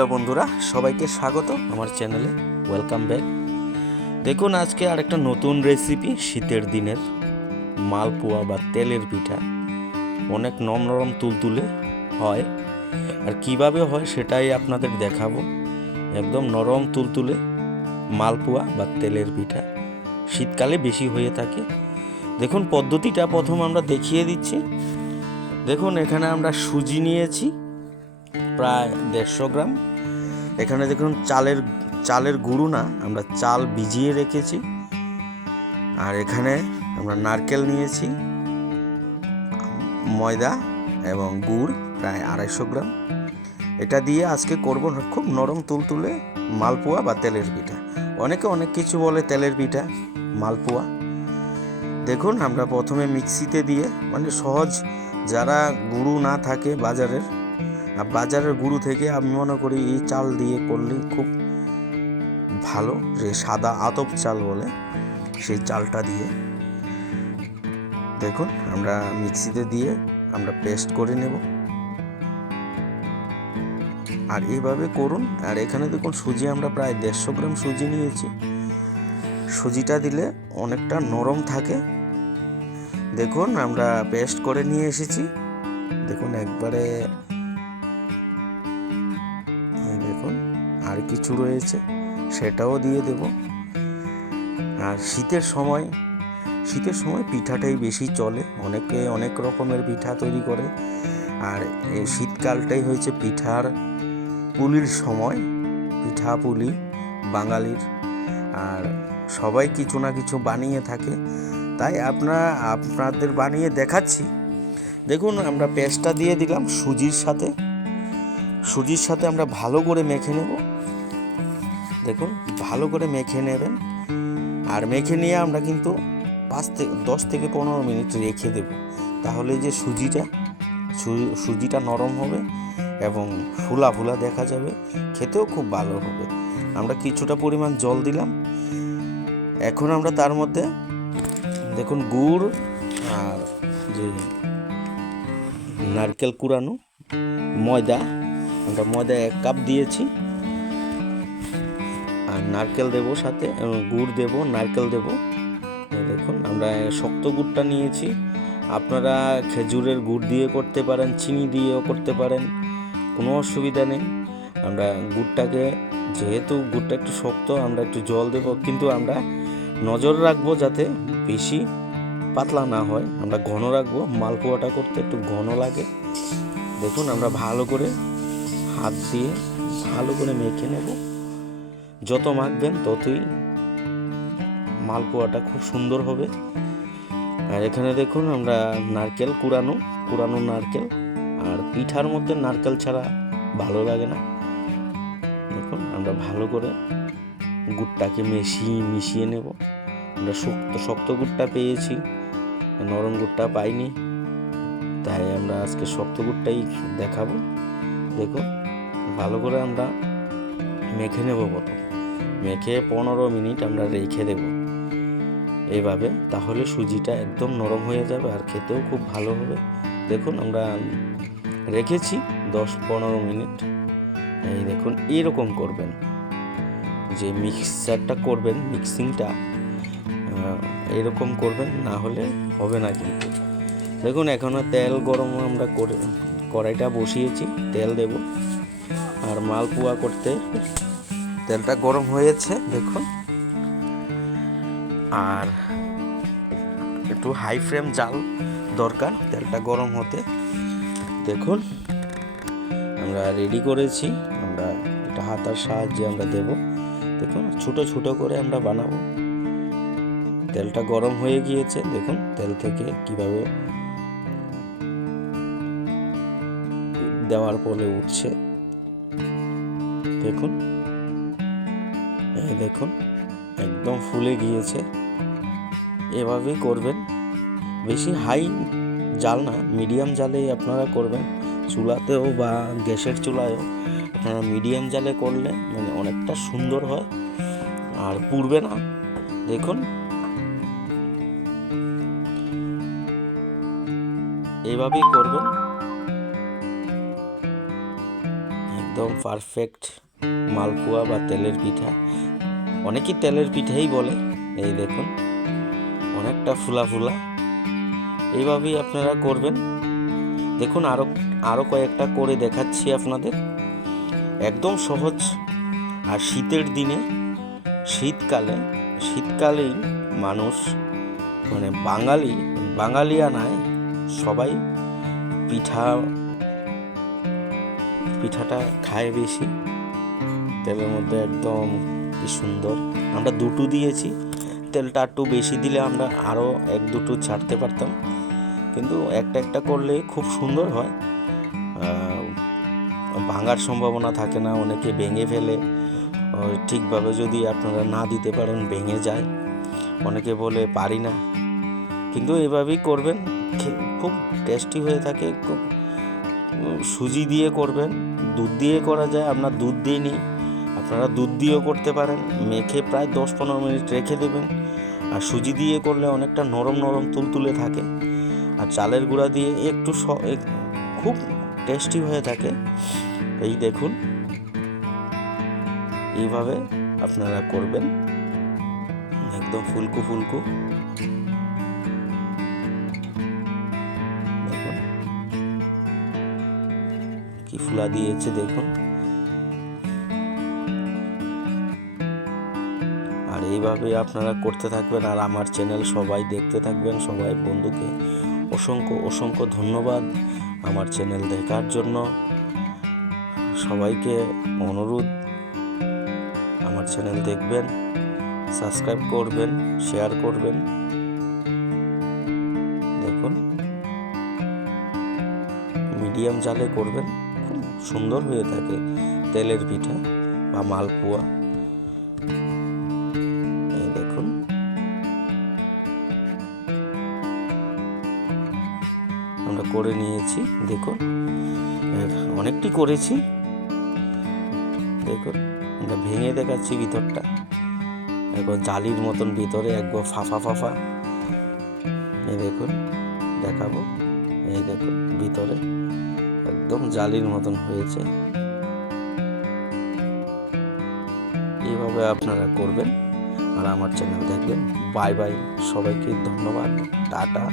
Hello বন্ধুরা, সবাইকে স্বাগত আমার চ্যানেলে। Welcome back. দেখুন, আজকে আরেকটা নতুন রেসিপি, শীতের দিনের মালপোয়া বা তেলের পিঠা। অনেক নরম তুলতুলে হয়, আর কিভাবে হয় সেটাই আপনাদের দেখাবো। একদম নরম তুলতুলে মালপোয়া বা তেলের পিঠা শীতকালে বেশি হয়ে থাকে। দেখুন পদ্ধতিটা প্রথম আমরা দেখিয়ে দিচ্ছি। দেখুন, এখানে আমরা সুজি নিয়েছি প্রায় 150 গ্রাম। এখানে দেখুন চালের গুঁড়ো না, আমরা চাল ভিজিয়ে রেখেছি। আর এখানে আমরা নারকেল নিয়েছি, ময়দা এবং গুড় প্রায় 250 গ্রাম। এটা দিয়ে আজকে করব খুব নরম তুলতুলে মালপোয়া বা তেলের পিঠা। অনেকে অনেক কিছু বলে, তেলের পিঠা, মালপোয়া। দেখুন, আমরা প্রথমে মিক্সিতে দিয়ে, মানে সহজ, যারা গুঁড়ো না থাকে বাজারের গুঁড়ো থেকে আমি মনে করি এই চাল দিয়ে করলে খুব ভালো। যে সাদা আতপ চাল বলে, সেই চালটা দিয়ে দেখুন আমরা মিক্সিতে দিয়ে আমরা পেস্ট করে নেব। আর এইভাবে করুন। আর এখানে দেখুন সুজি আমরা প্রায় 150 গ্রাম সুজি নিয়েছি। সুজিটা দিলে অনেকটা নরম থাকে। দেখুন আমরা পেস্ট করে নিয়ে এসেছি। দেখুন একবারে, দেখুন আর কিছু রয়েছে, সেটাও দিয়ে দেব। আর শীতের সময় পিঠাটাই বেশি চলে। অনেকে অনেক রকমের পিঠা তৈরি করে। আর এই শীতকালটাই হয়েছে পিঠার পুলির সময়, পিঠা পুলি বাঙালির। আর সবাই কিছু না কিছু বানিয়ে থাকে, তাই আপনাদের বানিয়ে দেখাচ্ছি। দেখুন আমরা পেস্টটা দিয়ে দিলাম সুজির সাথে আমরা ভালো করে মেখে নেব। দেখুন ভালো করে মেখে নেবেন। আর মেখে নিয়ে আমরা কিন্তু 10 থেকে 15 মিনিট রেখে দেব। তাহলে যে সুজিটা নরম হবে এবং ফুলা ফুলা দেখা যাবে, খেতেও খুব ভালো হবে। আমরা কিছুটা পরিমাণ জল দিলাম। এখন আমরা তার মধ্যে দেখুন গুড় আর যে নারকেল কুড়ানো, আমরা ময়দা 1 কাপ দিয়েছি। আর নারকেল দেবো সাথে, গুড় দেবো, নারকেল দেবো। দেখুন আমরা শক্ত গুড়টা নিয়েছি। আপনারা খেজুরের গুড় দিয়ে করতে পারেন, চিনি দিয়েও করতে পারেন, কোনো অসুবিধা নেই। আমরা গুড়টাকে, যেহেতু গুড়টা একটু শক্ত, আমরা একটু জল দেব, কিন্তু আমরা নজর রাখবো যাতে বেশি পাতলা না হয়। আমরা ঘন রাখবো, মালপোয়াটা করতে একটু ঘন লাগে। দেখুন আমরা ভালো করে হাত দিয়ে ভালো করে মেখে নেব। যত মাখবেন ততই মালপোয়াটা খুব সুন্দর হবে। আর এখানে দেখুন আমরা নারকেল কুড়ানো নারকেল, আর পিঠার মধ্যে নারকেল ছাড়া ভালো লাগে না। দেখুন আমরা ভালো করে গুড়টাকে মিশিয়ে নেব। আমরা শক্ত গুড়টা পেয়েছি, নরম গুড়টা পাইনি, তাই আমরা আজকে শক্ত গুড়টাই দেখাবো। দেখুন ভালো করে আমরা মেখে নেব। প্রথম মেখে 15 মিনিট আমরা রেখে দেব এইভাবে। তাহলে সুজিটা একদম নরম হয়ে যাবে আর খেতেও খুব ভালো হবে। দেখুন আমরা রেখেছি 10-15 মিনিট। এই দেখুন এরকম করবেন, যে মিক্সচারটা করবেন, মিক্সিংটা এরকম করবেন, না হলে হবে না কিন্তু। দেখুন এখনো তেল গরম আমরা কড়াইটা বসিয়েছি, তেল দেব। আর মালপোয়া করতে তেলটা গরম হয়েছে দেখুন। আর একটু হাই ফ্লেম জাল দরকার তেলটা গরম হতে। দেখুন আমরা রেডি করেছি। আমরা একটা হাতার সাহায্যে আমরা দেব। দেখুন ছোট করে আমরা বানাবো। তেলটা গরম হয়ে গিয়েছে, দেখুন তেল থেকে কিভাবে দেওয়ার পরে উঠছে। দেখুন দেখুন একদম ফুলে গিয়েছে। এভাবেই করবেন, বেশি হাই জাল না, মিডিয়াম জালেই আপনারা করবেন। চুলাতেও বা গ্যাসের চুলায়ও আপনারা মিডিয়াম জালে করলে মানে অনেকটা সুন্দর হয় আর পুড়বে না। দেখুন এইভাবেই করবেন, একদম পারফেক্ট মালপোয়া বা তেলের পিঠা, অনেকেই তেলের পিঠাই বলে। এই দেখুন অনেকটা ফুলা ফুলা, এইভাবেই আপনারা করবেন। দেখুন আরও কয়েকটা করে দেখাচ্ছি আপনাদের, একদম সহজ। আর শীতের দিনে শীতকালেই মানুষ মানে বাঙালিয়ানায় সবাই পিঠাটা খায় বেশি তেলের মধ্যে, একদম কি সুন্দর। আমরা দুটো দিয়েছি, তেলটা একটু বেশি দিলে আমরা আরও এক দুটো ছাড়তে পারতাম, কিন্তু একটা একটা করলে খুব সুন্দর হয়, ভাঙার সম্ভাবনা থাকে না। অনেকে ভেঙে ফেলে, ঠিকভাবে যদি আপনারা না দিতে পারেন ভেঙে যায়, অনেকে বলে পারি না, কিন্তু এভাবেই করবেন, খুব টেস্টি হয়ে থাকে। সুজি দিয়ে করবেন, দুধ দিয়ে করা যায়, আপনার দুধ দিয়ে নিই, আপনারা দুধ দিয়েও করতে পারেন। মেখে প্রায় 10-15 মিনিট রেখে দেবেন। আর সুজি দিয়ে করলে অনেকটা নরম নরম তুলতুলে থাকে, আর চালের গুঁড়া দিয়ে একটু খুব টেস্টি হয়ে থাকে। এই দেখুন এইভাবে আপনারা করবেন, একদম ফুলকো ফুলকো। দেখুন কি ফুলা দিয়েছে দেখুন। আর এইভাবে আপনারা করতে থাকবেন, আর আমার চ্যানেল সবাই দেখতে থাকবেন। সবাই বন্ধুকে অসংখ্য অসংখ্য ধন্যবাদ আমার চ্যানেল দেখার জন্য। সবাইকে অনুরোধ, আমার চ্যানেল দেখবেন, সাবস্ক্রাইব করবেন, শেয়ার করবেন। দেখুন মিডিয়াম জালে করবেন, খুব সুন্দর হয়ে থাকে তেলের পিঠা বা মালপোয়া। এই দেখুন আমরা করে নিয়েছি, দেখুন অনেকটি করেছি। দেখুন আমরা ভেঙে দেখাচ্ছি ভিতরটা, একবার জালির মতন ভিতরে একবার ফাফা। এই দেখুন দেখাবো, এই দেখুন ভিতরে একদম জালির মতন হয়েছে। এইভাবে আপনারা করবেন আর আমার চ্যানেল দেখবেন। বাই বাই, সবাইকে ধন্যবাদ, টাটা।